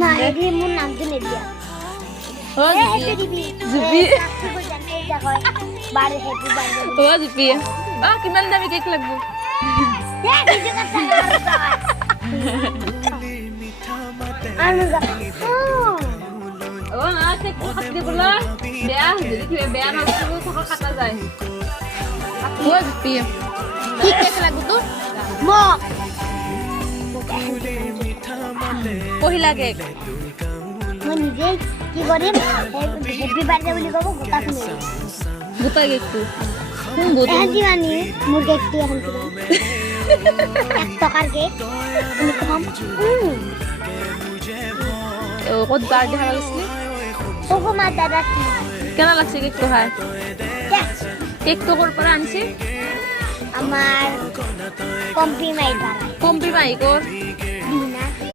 না এডি মোর নাম জেনে দিয়া ও জুপি জুপি বারে হ্যাপি বার্থডে ও জুপি কিমান দামী কেক লাগবো ও না কেক খাত দিবলা বেয়া যদি কিবা বেয়া নষ্ট থাকা কাটা যায় ও জুপি কি কেক লাগবো তো মক পহিলা কেক মই নিজে কি কৰিম হ্যাপি বার্থডে বুলি কব গোটা শুনে গোটা কেকটো কোন গোটা এখন কিমানি মোৰ কেকটো এখন কিমান 1 টকাৰ কেক আমি কম ক'ত বাৰ্থডে খাব গৈছিলি তোকো মা দাদা কি কেনা লাগছে কেকটো খাই কেকটো ক'ৰ পৰা আনছি আমাৰ কম্পি মাইবা কম্পি মাহি ক'ৰ